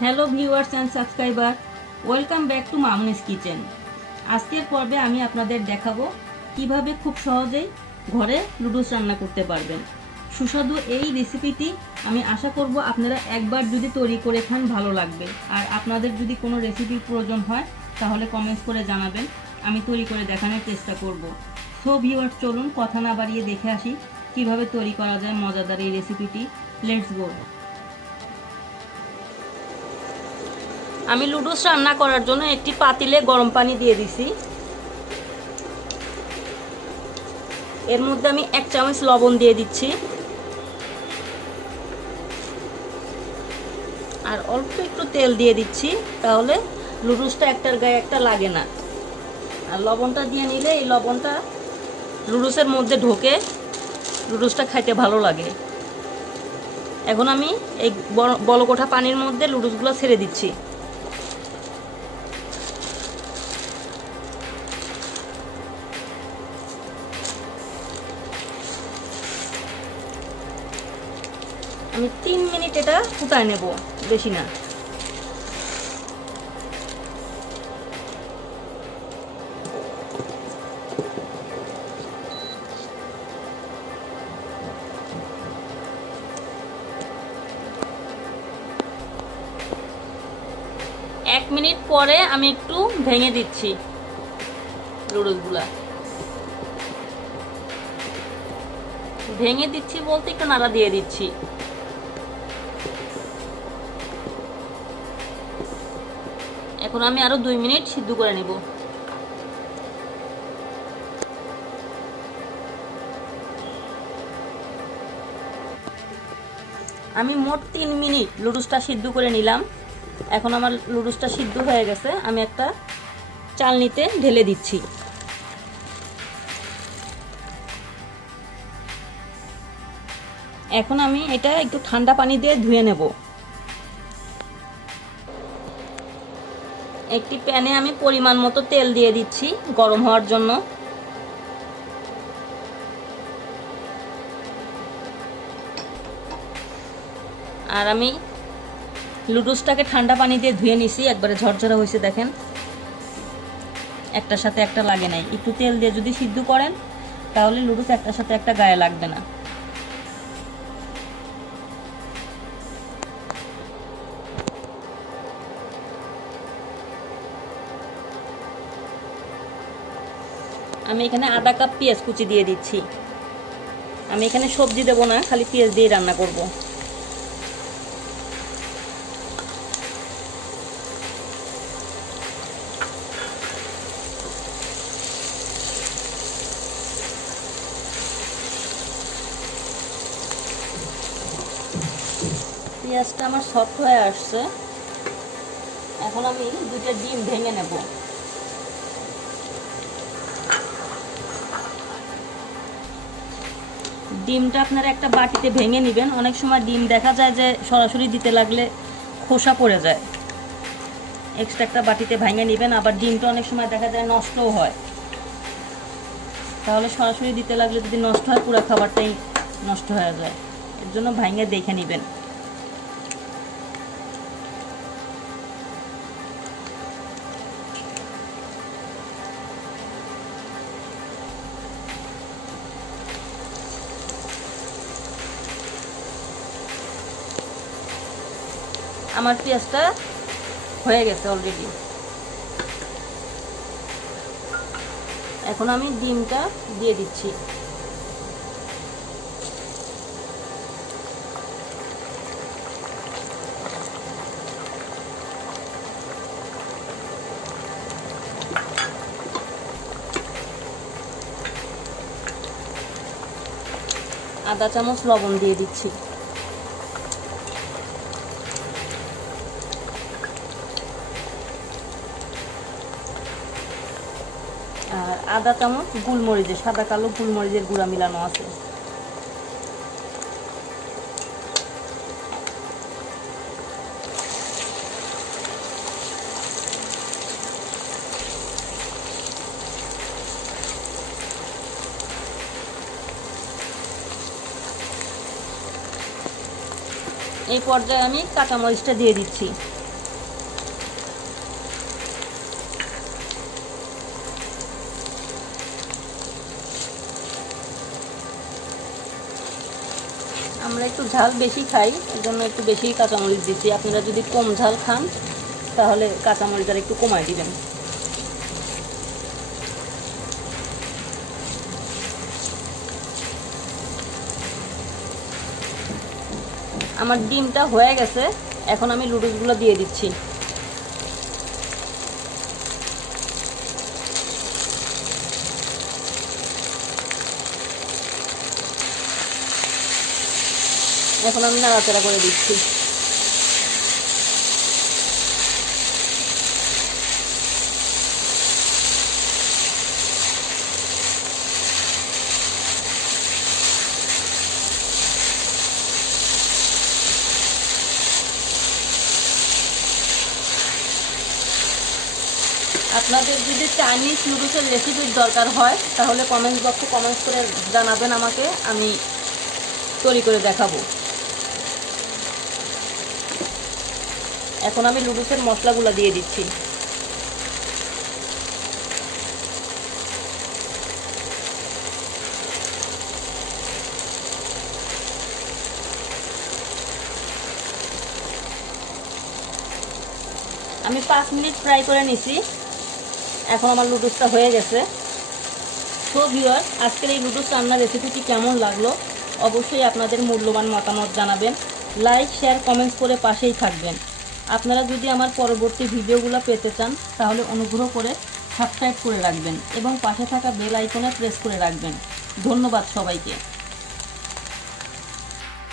Hello viewers and subscriber, welcome back to Mamoni's kitchen. আজকের পর্বে আমি আপনাদের দেখাবো কিভাবে খুব সহজেই ঘরে নুডলস রান্না করতে পারবেন। সুস্বাদু এই রেসিপিটি আমি আশা করব আপনারা একবার যদি তৈরি করে খান ভালো লাগবে। আর আপনাদের যদি কোনো রেসিপির প্রয়োজন হয় তাহলে কমেন্টস করে জানাবেন, আমি তৈরি করে দেখানোর চেষ্টা করব। সো ভিউয়ার্স, চলুন কথা না বাড়িয়ে দেখে আসি কিভাবে তৈরি করা যায় মজাদার এই রেসিপিটি। Let's go. আমি নুডলস রান্না করার জন্য একটি পাতিলে গরম পানি দিয়ে দিছি। এর মধ্যে আমি 1 চামচ লবণ দিয়ে দিচ্ছি আর অল্প একটু তেল দিয়ে দিচ্ছি, তাহলে নুডলসটা একটার গায়ে একটা লাগে না। আর লবণটা দিয়ে নিলে এই লবণটা নুডলসের মধ্যে ঢোকে, নুডলসটা খাইতে ভালো লাগে। এখন আমি এই বলকোঠা পানির মধ্যে নুডলসগুলো ছেড়ে দিচ্ছি। আমি 3 মিনিট এটা ফুটায় নেব, বেশি না। এক মিনিট পরে আমি একটু ভেঙে দিচ্ছি নুডলসগুলা। ভেঙে দিচ্ছি বলতে একটু নাড়া দিয়ে দিচ্ছি। এখন আমি আরো 2 মিনিট সিদ্ধ করে নেব। আমি মোট 3 মিনিট নুডলসটা সিদ্ধ করে নিলাম। এখন আমার নুডলসটা সিদ্ধ হয়ে গেছে, আমি একটা চালনিতে ঢেলে দিচ্ছি। এখন আমি এটা একটু ঠান্ডা পানি দিয়ে ধুয়ে নেব। একটি প্যানে আমি পরিমাণ মতো তেল দিয়ে দিচ্ছি গরম হওয়ার জন্য। আর আমি নুডলসটাকে ঠান্ডা পানি দিয়ে ধুয়ে নিছি, একবারে ঝরঝরা হয়েছে দেখেন, একটার সাথে একটা লাগে নাই। একটু তেল দিয়ে যদি সিদ্ধ করেন তাহলে নুডলস একটার সাথে একটা গায়ে লাগবে না। আমি এখানে আধা কাপ পেঁয়াজ কুচি দিয়ে দিচ্ছি। আমি এখানে সবজি দেব না, খালি পেঁয়াজ দিয়ে রান্না করব। পেঁয়াজটা আমার সফট হয়ে আসছে। এখন আমি 2টা ডিম ভেঙে নেব। ডিমটা আপনারা একটা বাটিতে ভেঙে নেবেন। অনেক সময় ডিম দেখা যায় যে সরাসরি দিতে লাগলে খোসা পড়ে যায়। এক্সট্রা একটা বাটিতে ভেঙে নেবেন। আবার ডিমটা অনেক সময় দেখা যায় নষ্টও হয়, তাহলে সরাসরি দিতে লাগলে যদি নষ্ট হয় পুরো খাবারটাই নষ্ট হয়ে যায়। এর জন্য ভেঙে দেখে নেবেন। আমার পেঁয়াজটা হয়ে গেছে অলরেডি। এখন আমি ডিমটা দিয়ে দিচ্ছি। আধা চামচ লবণ দিয়ে দিচ্ছি। আর আধা চামচ গোলমরিচের, সাদা কালো গোলমরিচের গুঁড়া মিলানো আছে। এই পর্যায়ে আমি কাঁচামরিচটা দিয়ে দিচ্ছি। একটু ঝাল বেশি খাই, এর জন্য একটু বেশি কাঁচামরিচ দিচ্ছি। আপনারা যদি কম ঝাল খান তাহলে কাঁচামরিচটা একটু কমায় দিবেন। আমার ডিমটা হয়ে গেছে, এখন আমি নুডলসগুলো দিয়ে দিচ্ছি। এখন আমি নাড়াচাড়া করে দিচ্ছি। আপনাদের যদি চাইনিজ নুডলসের রেসিপির দরকার হয় তাহলে কমেন্ট বক্সে কমেন্টস করে জানাবেন আমাকে, আমি তৈরি করে দেখাবো। এখন আমি নুডলসের মশলাগুলো দিয়ে দিচ্ছি। আমি 5 মিনিট ফ্রাই করে নিছি, এখন আমার নুডলসটা হয়ে গেছে। সো ভিউয়ার, আজকের এই নুডলস রান্নার রেসিপিটি কেমন লাগলো অবশ্যই আপনাদের মূল্যবান মতামত জানাবেন। লাইক, শেয়ার, কমেন্টস করে পাশেই থাকবেন। আপনারা যদি আমার পরবর্তী ভিডিওগুলো পেতে চান তাহলে অনুগ্রহ করে সাবস্ক্রাইব করে রাখবেন এবং পাশে থাকা বেল আইকনে প্রেস করে রাখবেন। ধন্যবাদ সবাইকে।